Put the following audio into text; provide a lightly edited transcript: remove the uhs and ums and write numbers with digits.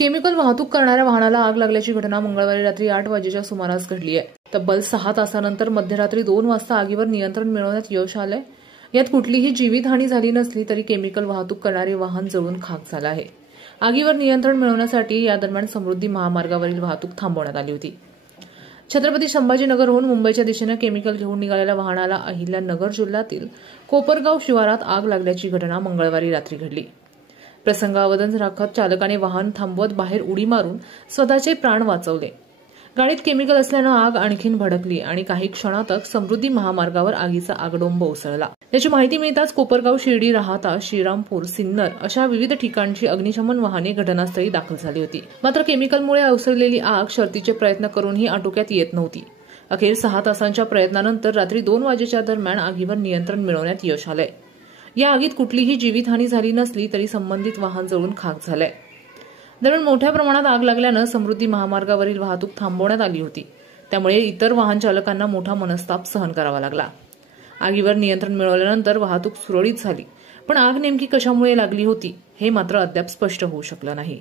Chemical वाहतूक करणाऱ्या वाहनाला आग लागल्याची घटना मंगळवारी रात्री 8 वाजेच्या सुमारास घडली आहे। तब्बल 6 तासानंतर मध्यरात्री 2 वाजता आगीवर नियंत्रण मिळवण्यात यश आलंय। यात कुठलीही जीवितहानी झाली नसली तरी केमिकल वाहतूक करणारे वाहन जळून खाक झालं आहे। आगीवर नियंत्रण मिळवण्यासाठी या दरम्यान समृद्धी महामार्गावरील वाहतूक थांबवण्यात आली होती। छत्रपती संभाजीनगरहून मुंबईच्या दिशेने केमिकल घेऊन निघालेल्या वाहनाला अहिल्यानगर जिल्ह्यातील कोपरगाव शिवारात आग लागल्याची घटना मंगळवारी रात्री घडली। प्रसंगावधान राखत चालकाने वाहन थांबवत बाहेर उडी मारून स्वतःचे प्राण वाचवले। गाडीत केमिकल असल्याने आग आणखीन भडकली आणि काही क्षणातच समृद्धी महामार्गावर आगीचा आगडोंब उसळला। याची माहिती मिळताच कोपरगाव, शिर्डी, राहाता, श्रीरामपूर, सिन्नर अशा विविध ठिकाणची अग्निशमन वाहने घटनास्थळी दाखल झाली होती। मात्र केमिकलमुळे उसळलेली आग शर्थीचे प्रयत्न करूनही आटोक्यात येत नव्हती। अखेर 6 तासांच्या प्रयत्नानंतर रात्री 2 वाजेच्या दरम्यान आगीवर नियंत्रण मिळवण्यात यश आलंय। या आगीत कुठलीही जीवितहानी झाली नसली तरी संबंधित वाहन जळून खाक झालंय। दरम्यान मोठ्या प्रमाणात आग लागल्याने समृद्धी महामार्गावरील वाहतूक थांबवण्यात आली होती। त्यामुळे इतर वाहन चालकांना मोठा मनस्ताप सहन करावा लागला। आगीवर नियंत्रण मिळवल्यानंतर वाहतूक सुरळीत झाली, पण आग नेमकी कशामुळे लागली होती हे मात्र अद्याप स्पष्ट होऊ शकलं नाही।